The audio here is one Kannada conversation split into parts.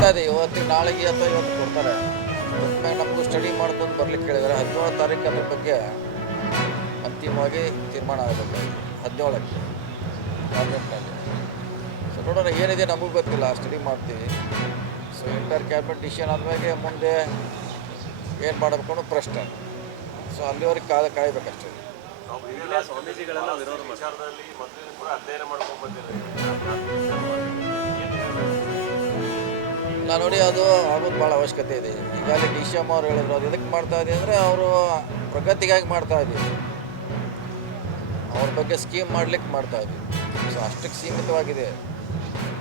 ಬರ್ತಾ ಇದೆ, ಇವತ್ತಿಗೆ ನಾಳೆಗೆ ಅಥವಾ ಇವತ್ತು ಕೊಡ್ತಾರೆ. ಒಮ್ಮೆ ನಮಗೂ ಸ್ಟಡಿ ಮಾಡ್ಕೊಂಡು ಬರ್ಲಿಕ್ಕೆ ಹೇಳಿದ್ದಾರೆ. 17 ತಾರೀಕು ಅದ್ರ ಬಗ್ಗೆ ಅಂತಿಮವಾಗಿ ತೀರ್ಮಾನ ಆಗಬೇಕಾಗಿದೆ, 17ಕ್ಕೆ ಕ್ಯಾಬಿನೆಟ್ನಲ್ಲಿ. ಸೊ ನೋಡೋಣ ಏನಿದೆ, ನಮಗೂ ಗೊತ್ತಿಲ್ಲ, ಸ್ಟಡಿ ಮಾಡ್ತೀವಿ. ಸೊ ಇಂಟರ್ ಕ್ಯಾಬಿನೆಟ್ ಡಿಸಿಷನ್ ಆದಮೇಲೆ ಮುಂದೆ ಏನು ಮಾಡಬೇಕು ಅನ್ನೋ ಪ್ರಶ್ನೆ. ಸೊ ಅಲ್ಲಿವರೆಗೆ ಕಾಯಬೇಕಷ್ಟೇ. ಸ್ವಾಮೀಜಿಗಳೆಲ್ಲ ವಿರೋಧ ವಿಚಾರದಲ್ಲಿ ಮೊದಲು ಕೂಡ ಅಧ್ಯಯನ ಮಾಡ್ಕೊಂಡು ಬಂದಿದ್ದಾರೆ. ನಾನು ನೋಡಿ, ಅದು ಆಗೋದು ಭಾಳ ಅವಶ್ಯಕತೆ ಇದೆ. ಈಗಾಗಲೇ ಡಿ ಸಿ ಎಮ್ ಅವ್ರು ಹೇಳಿದ್ರು, ಅದು ಎದಕ್ಕೆ ಮಾಡ್ತಾ ಇದೆ ಅಂದರೆ ಅವರು ಪ್ರಗತಿಗಾಗಿ ಮಾಡ್ತಾ ಇದ್ದೀವಿ, ಅವ್ರ ಬಗ್ಗೆ ಸ್ಕೀಮ್ ಮಾಡಲಿಕ್ಕೆ ಮಾಡ್ತಾ ಇದ್ದೀವಿ. ಸೊ ಅಷ್ಟಕ್ಕೆ ಸೀಮಿತವಾಗಿದೆ.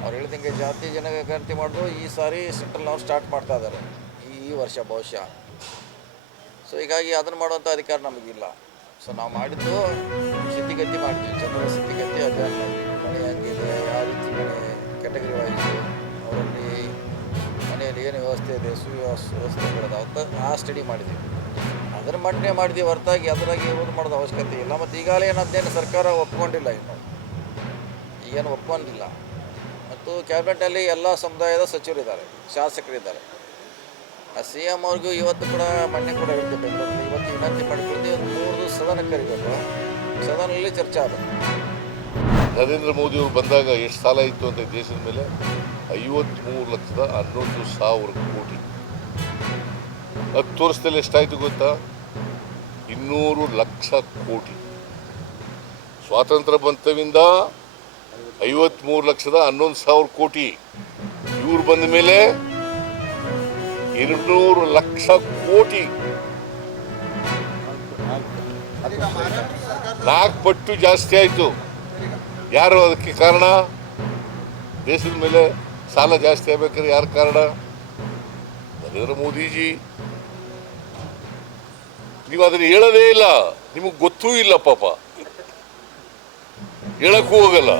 ಅವ್ರು ಹೇಳಿದಂಗೆ ಜಾತಿ ಜನಗಣತಿ ಮಾಡೋದು ಈ ಸಾರಿ ಸೆಂಟ್ರಲ್ನವ್ರು ಸ್ಟಾರ್ಟ್ ಮಾಡ್ತಾ ಇದ್ದಾರೆ ಈ ವರ್ಷ ಬಹುಶಃ. ಸೊ ಹೀಗಾಗಿ ಅದನ್ನು ಮಾಡುವಂಥ ಅಧಿಕಾರ ನಮಗಿಲ್ಲ. ಸೊ ನಾವು ಮಾಡಿದ್ದು ಸ್ಥಿತಿಗತಿ ಮಾಡ್ತೀವಿ, ಜನರ ಸ್ಥಿತಿಗತಿ ಅಧ್ಯಯನ ಮಾಡ್ತೀವಿ. ಮನೆ ಹೆಂಗಿದೆ, ಯಾವ ರೀತಿ ಮನೆ ಕ್ಯಾಟಗರಿ ವೈಸು, ಅವರಲ್ಲಿ ಮನೆಯಲ್ಲಿ ಏನು ವ್ಯವಸ್ಥೆ ಇದೆ, ಸುವ್ಯವಸ್ಥೆಗಳಿದೆ ಅಂತ ಆ ಸ್ಟಡಿ ಮಾಡಿದ್ದೀವಿ. ಅದರ ಮಂಡನೆ ಮಾಡಿದ್ದೀವಿ ಹೊರತಾಗಿ ಅದರಾಗಿ ಯೂಸ್ ಮಾಡೋದು ಅವಶ್ಯಕತೆ ಇಲ್ಲ. ಮತ್ತು ಈಗಾಗಲೇ ಏನಂತೇನು ಸರ್ಕಾರ ಒಪ್ಕೊಂಡಿಲ್ಲ, ಈಗೇನು ಒಪ್ಕೊಂಡಿಲ್ಲ. ಮತ್ತು ಕ್ಯಾಬಿನೆಟಲ್ಲಿ ಎಲ್ಲ ಸಮುದಾಯದ ಸಚಿವರಿದ್ದಾರೆ, ಶಾಸಕರಿದ್ದಾರೆ. ಆ ಸಿ ಎಮ್ ಅವ್ರಿಗೂ ಇವತ್ತು ಕೂಡ ಮೊನ್ನೆ ಕೂಡ ಹೇಳಿದ್ದೆ ಬೆಂಗಳೂರಲ್ಲಿ, ಇವತ್ತು ವಿನಂತಿ ಮಾಡಿಕೊಳ್ತೀವಿ, ಒಂದು 3 ದಿವಸ ಸದನ ಕರಿಬೇಕು, ಸದನದಲ್ಲಿ ಚರ್ಚೆ ಆಗಬೇಕು. ನರೇಂದ್ರ ಮೋದಿಯವರು ಬಂದಾಗ ಎಷ್ಟು ಸಾಲ ಇತ್ತು ಅಂತ ದೇಶದ ಮೇಲೆ 53,11,000 ಕೋಟಿ. 10 ವರ್ಷದಲ್ಲಿ ಎಷ್ಟಾಯಿತು ಗೊತ್ತಾ? 200 ಲಕ್ಷ ಕೋಟಿ. ಸ್ವಾತಂತ್ರ್ಯ ಬಂತವಿಂದ 53,11,000 ಕೋಟಿ. ಇವ್ರು ಬಂದ ಮೇಲೆ 200 ಲಕ್ಷ ಕೋಟಿ, 4 ಪಟ್ಟು ಜಾಸ್ತಿ ಆಯಿತು. ಯಾರು ಅದಕ್ಕೆ ಕಾರಣ? ದೇಶದ ಮೇಲೆ ಸಾಲ ಜಾಸ್ತಿ ಆಗ್ಬೇಕಾದ್ರೆ ಯಾರು ಕಾರಣ? ನರೇಂದ್ರ ಮೋದಿಜಿ. ನೀವು ಅದನ್ನು ಹೇಳೋದೇ ಇಲ್ಲ, ನಿಮಗೆ ಗೊತ್ತೂ ಇಲ್ಲ, ಪಾಪ ಹೇಳಕ್ಕೂ ಹೋಗಲ್ಲ.